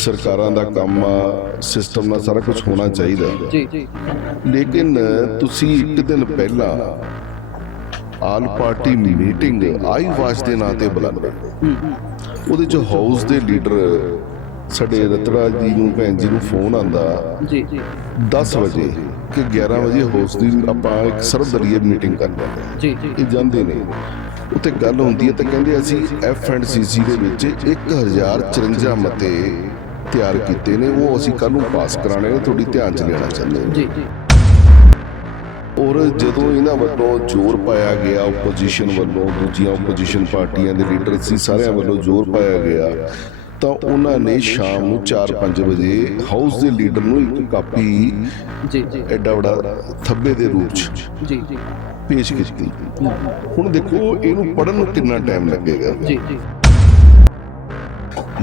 ਸਰਕਾਰਾਂ ਦਾ ਕੰਮ ਆ ਸਿਸਟਮ ਨਾਲ ਸਾਰਾ ਕੁਝ ਹੋਣਾ ਚਾਹੀਦਾ ਜੀ ਜੀ। ਲੇਕਿਨ ਤੁਸੀਂ ਇੱਕ ਦਿਨ ਪਹਿਲਾਂ all party meeting eyewash ਦੇ ਨਾਂ ਤੇ ਬੁਲਾਉਂਦੇ ਉਹਦੇ ਚ ਹਾਊਸ ਦੇ ਲੀਡਰ ਸਾਡੇ ਰਤੜਾ ਜੀ ਨੂੰ ਭੈਣ ਜੀ ਨੂੰ ਫੋਨ ਆਂਦਾ ਜੀ ਜੀ। 10 ਵਜੇ ਕਿ 11 ਵਜੇ ਹਾਊਸ ਦੀ ਆਪਾਂ ਇੱਕ ਸਰਵਦਲੀय ਮੀਟਿੰਗ ਕਰਨੀ ਹੈ। ਜੀ ਜੀ। ਇਹ ਜਾਂਦੇ ਨੇ। ਉੱਤੇ ਗੱਲ ਹੁੰਦੀ ਹੈ ਤਾਂ ਕਹਿੰਦੇ ਅਸੀਂ ਐਫ ਐਂਡ ਸੀ ਦੇ ਵਿੱਚ 1054 ਮਤੇ ਤਿਆਰ ਕੀਤੇ ਨੇ ਉਹ ਅਸੀਂ ਕੱਲ ਨੂੰ ਪਾਸ ਕਰਾਣੇ ਨੇ ਤੁਹਾਡੀ ਧਿਆਨ ਚ ਲੈਣਾ ਚਾਹੁੰਦੇ ਹਾਂ। ਜੀ ਜੀ। ਔਰ ਜਦੋਂ ਇਹਨਾਂ ਵੱਲੋਂ ਜ਼ੋਰ ਪਾਇਆ ਗਿਆ ਆਪੋਜੀਸ਼ਨ ਵੱਲੋਂ ਦੂਜੀਆਂ ਆਪੋਜੀਸ਼ਨ ਪਾਰਟੀਆਂ ਦੇ ਲੀਡਰ ਸੀ ਸਾਰਿਆਂ ਵੱਲੋਂ ਜ਼ੋਰ ਪਾਇਆ ਗਿਆ ਤਾਂ ਉਹਨਾਂ ਨੇ ਸ਼ਾਮ ਨੂੰ 4-5 ਵਜੇ ਹਾਊਸ ਦੇ ਲੀਡਰ ਨੂੰ ਇੱਕ ਕਾਪੀ ਜੀ ਜੀ। ਐਡਾ ਵੱਡਾ ਥੱਬੇ ਦੇ ਰੂਪ 'ਚ ਜੀ ਜੀ। ਪੇਸ਼ ਕੀਤੀ। ਹੁਣ ਦੇਖੋ ਇਹਨੂੰ ਪੜਨ ਨੂੰ ਕਿੰਨਾ ਟਾਈਮ ਲੱਗੇਗਾ? ਜੀ ਜੀ।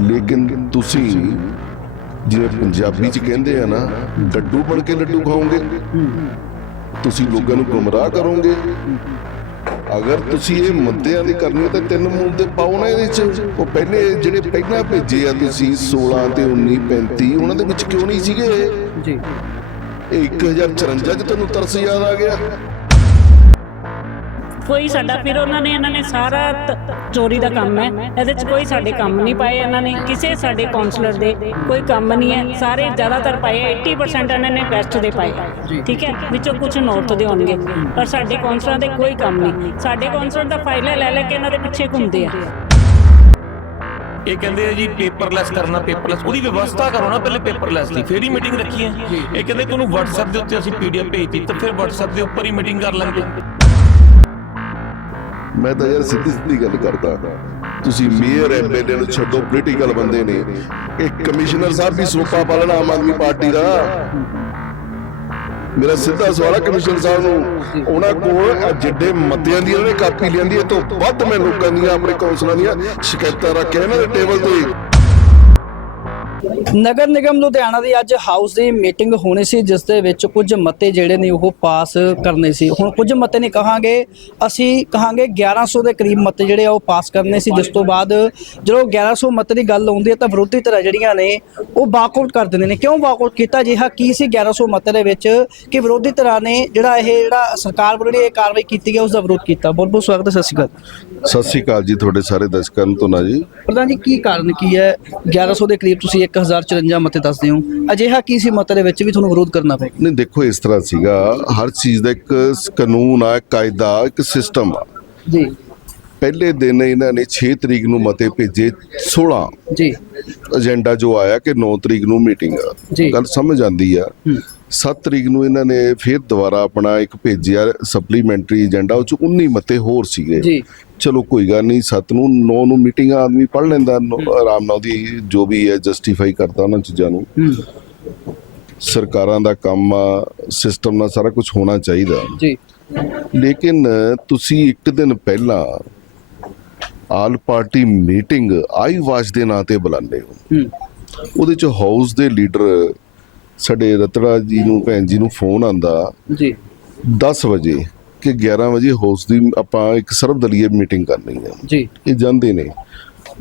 ਲੇਕਿਨ ਤੁਸੀਂ ਜਿਵੇਂ ਪੰਜਾਬੀ 'ਚ ਕਹਿੰਦੇ ਆ ਨਾ ਡੱਡੂ ਬਣ ਕੇ ਲੱਡੂ ਖਾਓਗੇ। ਤੁਸੀਂ ਲੋਕਾਂ ਨੂੰ ਗੁੰਮਰਾਹ ਕਰੋਗੇ। ਅਗਰ ਤੁਸੀਂ ਇਹ ਮੁੱਦਿਆਂ ਦੀ ਕਰਨੀ ਤਾਂ ਤਿੰਨ ਮੁੱਦੇ ਪਾਓ ਨਾ ਇਹਦੇ 'ਚ। ਉਹ ਪਹਿਲੇ ਜਿਹੜੇ ਪਹਿਲਾਂ ਭੇਜੇ ਆ ਤੁਸੀਂ 16 ਤੇ 19 35 ਉਹਨਾਂ ਦੇ ਵਿੱਚ ਕਿਉਂ ਨਹੀਂ ਸੀਗੇ ਜੀ। ਇਹ 1054 'ਚ ਤੁਹਾਨੂੰ ਤਰਸ ਯਾਦ ਆ ਗਿਆ। ਕੋਈ ਸਾਡਾ ਫਿਰ ਉਹਨਾਂ ਨੇ, ਇਹਨਾਂ ਨੇ ਸਾਰਾ ਤ- ਚੋਰੀ ਦਾ ਕੰਮ ਹੈ। ਇਹਦੇ 'ਚ ਕੋਈ ਸਾਡੇ ਕੰਮ ਨਹੀਂ ਪਾਏ ਇਹਨਾਂ ਨੇ। ਕਿਸੇ ਸਾਡੇ ਕਾਉਂਸਲਰ ਦੇ ਕੋਈ ਕੰਮ ਨਹੀਂ ਹੈ। ਸਾਰੇ ਜ਼ਿਆਦਾਤਰ ਪਾਏ 80% ਇਹਨਾਂ ਨੇ ਵੈਸਟ ਦੇ ਪਾਏ ਠੀਕ ਹੈ? ਵਿੱਚੋਂ ਕੁਝ ਨਾਰਥ ਦੇ ਹੋਣਗੇ। ਪਰ ਸਾਡੇ ਕਾਉਂਸਲਰਾਂ ਦੇ ਕੋਈ ਕੰਮ ਨਹੀਂ। ਸਾਡੇ ਕਾਉਂਸਲਰ ਦਾ ਫਾਈਲਾਂ ਲੈ ਲੈ ਕੇ ਇਹਨਾਂ ਦੇ ਪਿੱਛੇ ਘੁੰਮਦੇ ਆ। ਇਹ ਕਹਿੰਦੇ ਆ ਜੀ ਪੇਪਰਲੈਸ ਕਰਨਾ ਪੇਪਰਲੈਸ ਉਹਦੀ ਵਿਵਸਥਾ ਕਰੋ ਨਾ ਪਹਿਲੇ ਪੇਪਰਲੈਸ ਦੀ। ਫੇਰ ਹੀ ਮੀਟਿੰਗ ਰੱਖੀ ਹੈ। ਇਹ ਕਹਿੰਦੇ, ਤੁਹਾਨੂੰ WhatsApp ਦੇ ਉੱਤੇ ਅਸੀਂ ਪੀਡੀਐਫ ਭੇਜਤੀ। ਤਾਂ ਫਿਰ WhatsApp ਦੇ ਉੱਪਰ ਹੀ ਮੀਟਿੰਗ ਕਰ ਲਾਂਗੇ ਮੈਂ ਤਾਂ ਯਾਰ ਸਿੱਧੀ ਸਿੱਧੀ ਗੱਲ ਕਰਦਾ ਤੁਸੀਂ ਮੇਅਰ ਐਮਐਲਏ ਨੂੰ ਛੱਡੋ ਪੋਲੀਟੀਕਲ ਬੰਦੇ ਨੇ। ਇਹ ਕਮਿਸ਼ਨਰ ਸਾਹਿਬ ਵੀ ਸੋਪਾ ਪਾਲਣ ਆਮ ਆਦਮੀ ਪਾਰਟੀ ਦਾ। ਮੇਰਾ ਸਿੱਧਾ ਸਵਾਲ ਹੈ ਕਮਿਸ਼ਨਰ ਸਾਹਿਬ ਨੂੰ। ਉਹਨਾਂ ਕੋਲ ਇਹ ਜਿੱਡੇ ਮੱਤਿਆਂ ਦੀ ਉਹਨੇ ਕਾਪੀ ਲੈਂਦੀ ਹੈ ਤੋਂ ਵੱਧ ਮੈਂ ਲੋਕਾਂ ਦੀਆਂ, ਆਪਣੇ ਕੌਂਸਲਾਂ ਦੀਆਂ ਸ਼ਿਕਾਇਤਾਂ ਰੱਖ ਕੇ ਇਹਨਾਂ ਦੇ ਟੇਬਲ ਤੇ। ਨਗਰ ਨਿਗਮ ਲੁਧਿਆਣਾ ਦੀ ਅੱਜ ਹਾਊਸ ਦੀ ਮੀਟਿੰਗ ਹੋਣੀ ਸੀ, ਜਿਸ ਦੇ ਵਿੱਚ ਕੁਝ ਮਤੇ ਜਿਹੜੇ ਨੇ ਉਹ ਪਾਸ ਕਰਨੇ ਸੀ। ਹੁਣ ਕੁਝ ਮਤੇ ਨਹੀਂ ਕਹਾਂਗੇ, ਅਸੀਂ ਕਹਾਂਗੇ 1100 ਦੇ ਕਰੀਬ ਮਤੇ ਜਿਹੜੇ ਆ ਉਹ ਪਾਸ ਕਰਨੇ ਸੀ, ਜਿਸ ਤੋਂ ਬਾਅਦ ਜਦੋਂ 1100 ਮਤੇ ਦੀ ਗੱਲ ਆਉਂਦੀ ਹੈ ਤਾਂ ਵਿਰੋਧੀ ਧਿਰਾਂ ਜਿਹੜੀਆਂ ਨੇ, ਉਹ ਵਾਕਆਊਟ ਕਰ ਦਿੰਦੇ ਨੇ। ਕਿਉਂ ਵਾਕਆਊਟ ਕੀਤਾ ਜਿਹਾ? ਕੀ ਸੀ 1100 ਮਤੇ ਦੇ ਵਿੱਚ ਕਿ ਵਿਰੋਧੀ ਧਿਰਾਂ ਨੇ ਜਿਹੜਾ ਇਹ ਜਿਹੜਾ ਸਰਕਾਰ ਵੱਲੋਂ ਜਿਹੜੀ ਇਹ ਕਾਰਵਾਈ ਕੀਤੀ ਗਈ ਉਸ ਦਾ ਵਿਰੋਧ ਕੀਤਾ? ਬਹੁਤ ਬਹੁਤ ਸਵਾਗਤ ਹੈ, ਸਤਿ ਸ਼੍ਰੀ ਅਕਾਲ। ਸਤਿ ਸ੍ਰੀ ਅਕਾਲ ਜੀ ਤੁਹਾਡੇ ਸਾਰੇ ਦਰਸ਼ਕਾਂ ਨੂੰ ਤੋਂ ਨਾ ਜੀ। ਪ੍ਰਧਾਨ ਜੀ ਕੀ ਕਾਰਨ ਕੀ ਹੈ? 1100 ਦੇ ਕਰੀਬ ਤੁਸੀਂ 1054 ਮਤੇ ਦੱਸਦੇ ਹੋ। ਅਜਿਹਾ ਕੀ ਸੀ ਮਤੇ ਦੇ ਵਿੱਚ ਵੀ ਤੁਹਾਨੂੰ ਵਿਰੋਧ ਕਰਨਾ ਪਿਆ? ਨਹੀਂ ਦੇਖੋ ਇਸ ਤਰ੍ਹਾਂ ਸੀਗਾ। ਹਰ ਚੀਜ਼ ਦਾ ਇੱਕ ਕਾਨੂੰਨ ਆ ਕਾਇਦਾ ਇੱਕ ਸਿਸਟਮ ਆ। ਜੀ। ਪਹਿਲੇ ਦਿਨ ਇਹਨਾਂ ਨੇ 6 ਤਰੀਕ ਨੂੰ ਮਤੇ ਭੇਜੇ 16 ਜੀ। ਏਜੰਡਾ ਜੋ ਆਇਆ ਕਿ 9 ਤਰੀਕ ਨੂੰ ਮੀਟਿੰਗ ਆ। ਗੱਲ ਸਮਝ ਆਂਦੀ ਆ। 7 ਤਰੀਕ ਨੂੰ ਇਹਨਾਂ ਨੇ ਫਿਰ ਦੁਬਾਰਾ ਆਪਣਾ ਇੱਕ ਭੇਜਿਆ ਸਪਲੀਮੈਂਟਰੀ ਏਜੰਡਾ ਉਹ ਚ 19 ਮਤੇ ਹੋਰ ਸੀਗੇ। ਜੀ। ਚਲੋ ਕੋਈ ਗੱਲ ਨਹੀਂ 7 ਨੂੰ 9 ਨੂੰ ਮੀਟਿੰਗ ਆਦਮੀ ਪੜ ਲੈਂਦਾ ਆਰਾਮ ਨਾਲ ਉਹਦੀ ਜੋ ਵੀ ਹੈ ਜਸਟੀਫਾਈ ਕਰਦਾ ਉਹਨਾਂ ਚੀਜ਼ਾਂ ਨੂੰ। ਸਰਕਾਰਾਂ ਦਾ ਕੰਮ ਆ ਸਿਸਟਮ ਨਾਲ ਸਾਰਾ ਕੁਝ ਹੋਣਾ ਚਾਹੀਦਾ। ਜੀ। ਲੇਕਿਨ ਤੁਸੀਂ ਇੱਕ ਦਿਨ ਪਹਿਲਾਂ all party meeting eyewash ਦੇ ਨਾਂ ਤੇ ਬੁਲਾਉਂਦੇ ਹੂੰ। ਉਹਦੇ ਚ ਹਾਊਸ ਦੇ ਲੀਡਰ ਸਾਡੇ ਰਤੜਾ ਜੀ ਨੂੰ ਭੈਣ ਜੀ ਨੂੰ ਫੋਨ ਆਂਦਾ ਜੀ। 10 ਵਜੇ ਕਿ 11 ਵਜੇ ਹਾਊਸ ਦੀ ਆਪਾਂ ਇੱਕ ਸਰਵਦਲੀय ਮੀਟਿੰਗ ਕਰਨੀ ਹੈ। ਜੀ। ਇਹ ਜਾਂਦੇ ਨੇ।